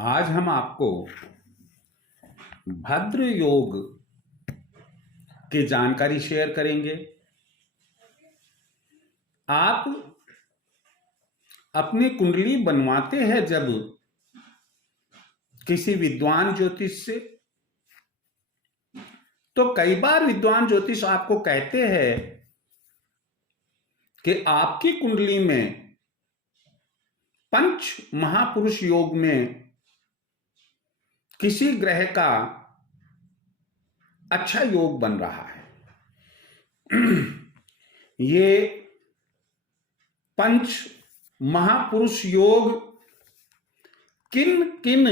आज हम आपको भद्र योग की जानकारी शेयर करेंगे। आप अपनी कुंडली बनवाते हैं जब किसी विद्वान ज्योतिष से, तो कई बार विद्वान ज्योतिष आपको कहते हैं कि आपकी कुंडली में पंच महापुरुष योग में किसी ग्रह का अच्छा योग बन रहा है। ये पंच महापुरुष योग किन किन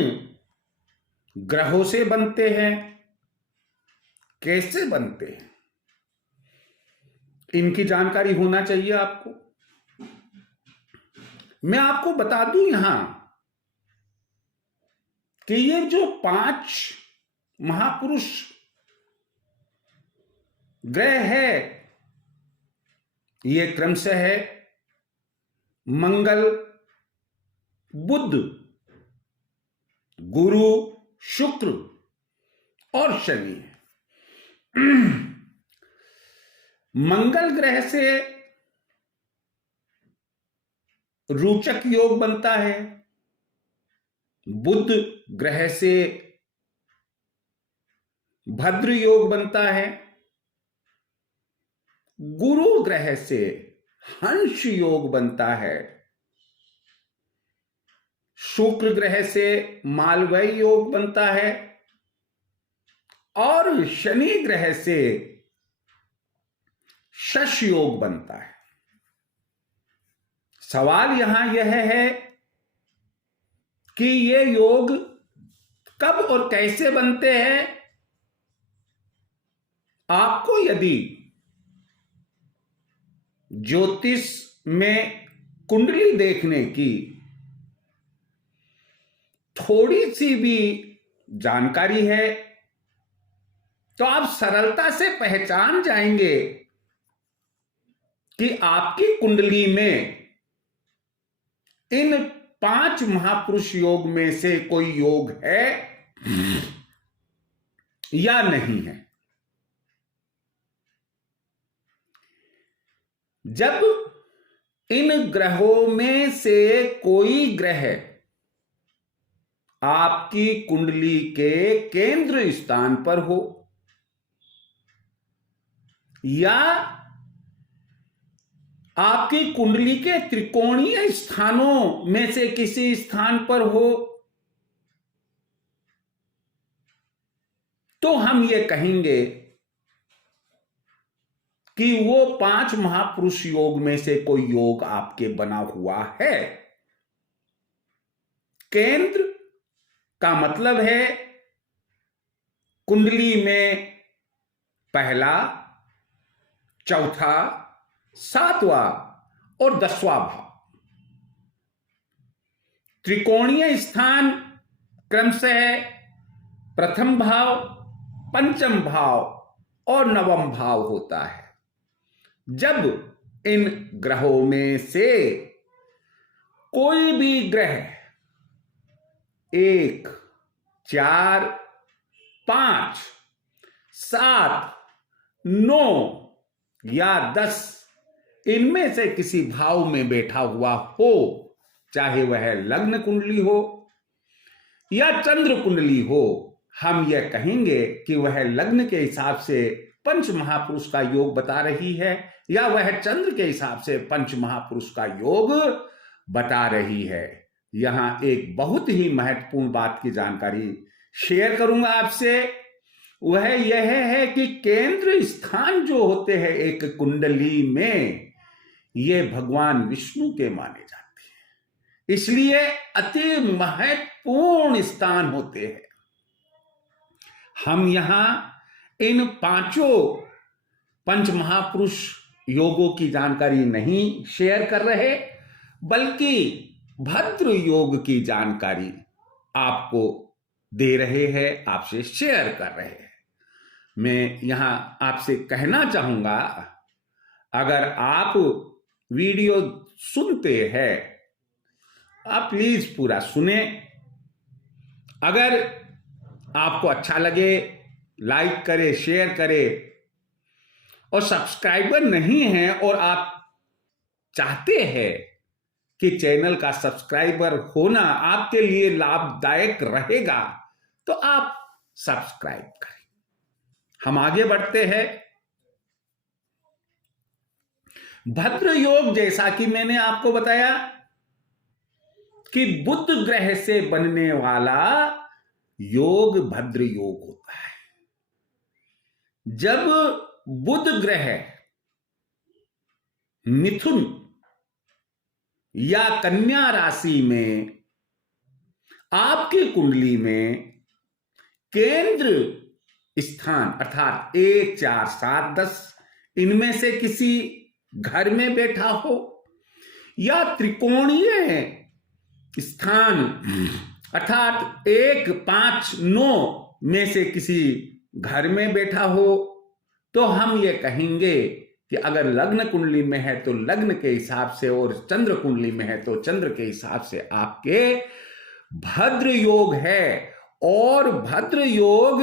ग्रहों से बनते हैं, कैसे बनते हैं, इनकी जानकारी होना चाहिए आपको। मैं आपको बता दूं यहां कि ये जो 5 महापुरुष ग्रह है, ये क्रमशः है मंगल, बुध, गुरु, शुक्र और शनि है। मंगल ग्रह से रोचक योग बनता है, बुध ग्रह से भद्र योग बनता है, गुरु ग्रह से हंस योग बनता है, शुक्र ग्रह से मालवय योग बनता है और शनि ग्रह से शश योग बनता है। सवाल यहां यह है कि ये योग कब और कैसे बनते हैं। आपको यदि ज्योतिष में कुंडली देखने की थोड़ी सी भी जानकारी है तो आप सरलता से पहचान जाएंगे कि आपकी कुंडली में इन 5 महापुरुष योग में से कोई योग है या नहीं है। जब इन ग्रहों में से कोई ग्रह आपकी कुंडली के केंद्र स्थान पर हो या आपकी कुंडली के त्रिकोणीय स्थानों में से किसी स्थान पर हो, तो हम ये कहेंगे कि वो 5 महापुरुष योग में से कोई योग आपके बना हुआ है। केंद्र का मतलब है कुंडली में पहला, चौथा, 7वां और 10वां भाव। त्रिकोणीय स्थान क्रमशः प्रथम भाव, पंचम भाव और नवम भाव होता है। जब इन ग्रहों में से कोई भी ग्रह 1, 4, 5, 7, 9 या 10 इनमें से किसी भाव में बैठा हुआ हो, चाहे वह लग्न कुंडली हो या चंद्र कुंडली हो, हम यह कहेंगे कि वह लग्न के हिसाब से पंच महापुरुष का योग बता रही है या वह चंद्र के हिसाब से पंच महापुरुष का योग बता रही है। यहां एक बहुत ही महत्वपूर्ण बात की जानकारी शेयर करूंगा आपसे, वह यह है कि केंद्र स्थान जो होते हैं एक कुंडली में, ये भगवान विष्णु के माने जाते हैं, इसलिए अति महत्वपूर्ण स्थान होते हैं। हम यहां इन 5 पंच महापुरुष योगों की जानकारी नहीं शेयर कर रहे, बल्कि भद्र योग की जानकारी आपको दे रहे हैं, आपसे शेयर कर रहे हैं। मैं यहां आपसे कहना चाहूंगा, अगर आप वीडियो सुनते हैं आप प्लीज पूरा सुने अगर आपको अच्छा लगे लाइक करें, शेयर करें, और सब्सक्राइबर नहीं है और आप चाहते हैं कि चैनल का सब्सक्राइबर होना आपके लिए लाभदायक रहेगा, तो आप सब्सक्राइब करें। हम आगे बढ़ते हैं। भद्र योग, जैसा कि मैंने आपको बताया कि बुध ग्रह से बनने वाला योग भद्र योग होता है। जब बुध ग्रह मिथुन या कन्या राशि में आपकी कुंडली में केंद्र स्थान अर्थात 1, 4, 7, 10 इनमें से किसी घर में बैठा हो, या त्रिकोणीय स्थान अर्थात 1, 5, 9 में से किसी घर में बैठा हो, तो हम ये कहेंगे कि अगर लग्न कुंडली में है तो लग्न के हिसाब से, और चंद्र कुंडली में है तो चंद्र के हिसाब से आपके भद्र योग है। और भद्र योग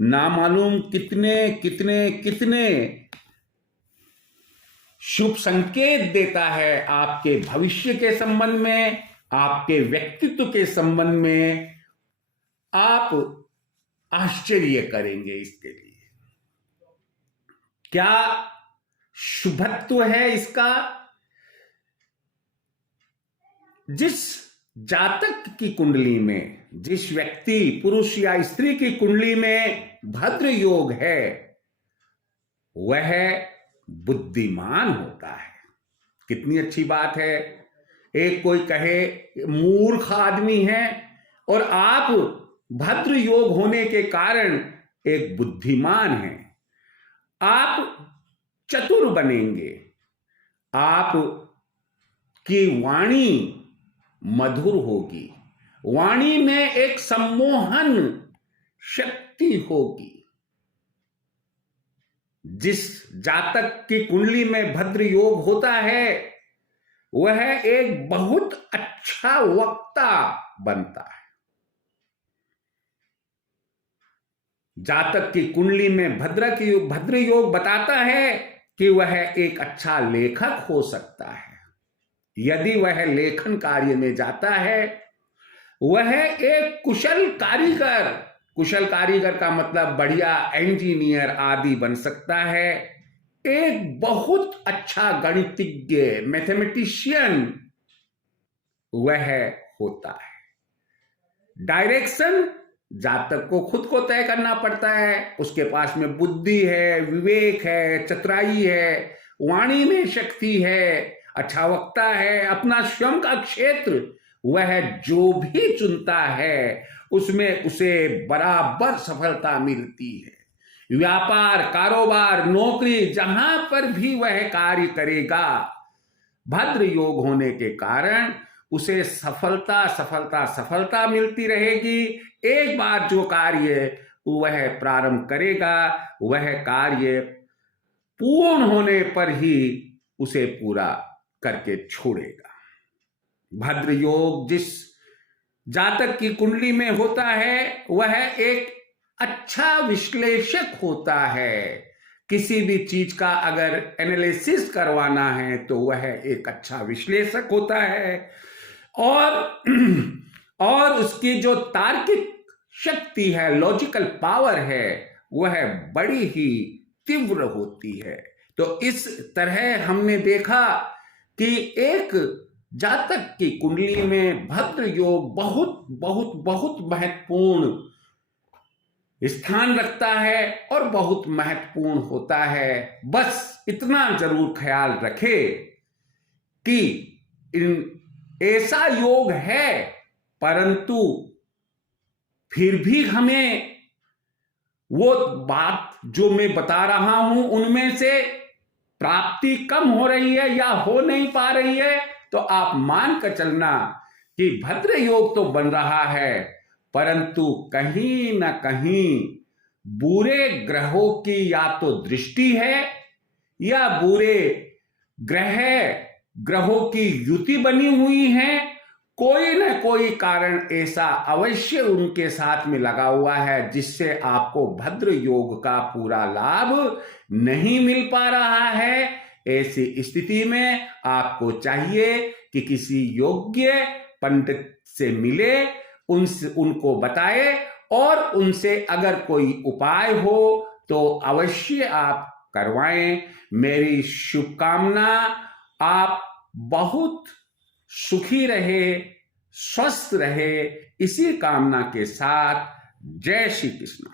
नामालूम कितने कितने कितने शुभ संकेत देता है आपके भविष्य के संबंध में, आपके व्यक्तित्व के संबंध में। आप आश्चर्य करेंगे इसके लिए। क्या शुभत्व है इसका? जिस जातक की कुंडली में, जिस व्यक्ति पुरुष या स्त्री की कुंडली में भद्र योग है, वह बुद्धिमान होता है। कितनी अच्छी बात है। एक कोई कहे मूर्ख आदमी है, और आप भद्र योग होने के कारण एक बुद्धिमान हैं। आप चतुर बनेंगे, आप की वाणी मधुर होगी, वाणी में एक सम्मोहन शक्ति होगी। जिस जातक की कुंडली में भद्र योग होता है, वह एक बहुत अच्छा वक्ता बनता है। जातक की कुंडली में भद्र योग बताता है कि वह एक अच्छा लेखक हो सकता है। यदि वह लेखन कार्य में जाता है, वह एक कुशल कारीगर का मतलब बढ़िया इंजीनियर आदि बन सकता है। एक बहुत अच्छा गणितज्ञ, मैथमेटिशियन वह होता है। डायरेक्शन जातक को खुद को तय करना पड़ता है। उसके पास में बुद्धि है, विवेक है, चतुराई है, वाणी में शक्ति है, अच्छा वक्ता है। अपना स्वयं का क्षेत्र वह जो भी चुनता है, उसमें उसे बराबर सफलता मिलती है। व्यापार, कारोबार, नौकरी, जहां पर भी वह कार्य करेगा, भद्र योग होने के कारण उसे सफलता मिलती रहेगी। एक बार जो कार्य वह प्रारंभ करेगा, वह कार्य पूर्ण होने पर ही उसे पूरा करके छोड़ेगा। भद्र योग जिस जातक की कुंडली में होता है, वह एक अच्छा विश्लेषक होता है। किसी भी चीज का अगर एनालिसिस करवाना है तो वह एक अच्छा विश्लेषक होता है। और उसकी जो तार्किक शक्ति है, लॉजिकल पावर है, वह बड़ी ही तीव्र होती है। तो इस तरह हमने देखा कि एक जातक की कुंडली में भद्र योग बहुत बहुत बहुत महत्वपूर्ण स्थान रखता है और बहुत महत्वपूर्ण होता है। बस इतना जरूर ख्याल रखे कि ऐसा योग है, परंतु फिर भी हमें वो बात जो मैं बता रहा हूं उनमें से प्राप्ति कम हो रही है या हो नहीं पा रही है, तो आप मान कर चलना कि भद्र योग तो बन रहा है, परंतु कहीं ना कहीं बुरे ग्रहों की या तो दृष्टि है, या बुरे ग्रहों की युति बनी हुई है, कोई न कोई कारण ऐसा अवश्य उनके साथ में लगा हुआ है जिससे आपको भद्र योग का पूरा लाभ नहीं मिल पा रहा है। ऐसी स्थिति में आपको चाहिए कि किसी योग्य पंडित से मिले, उनको बताए और उनसे अगर कोई उपाय हो तो अवश्य आप करवाएं। मेरी शुभकामना, आप बहुत सुखी रहे, स्वस्थ रहे, इसी कामना के साथ जय श्री कृष्ण।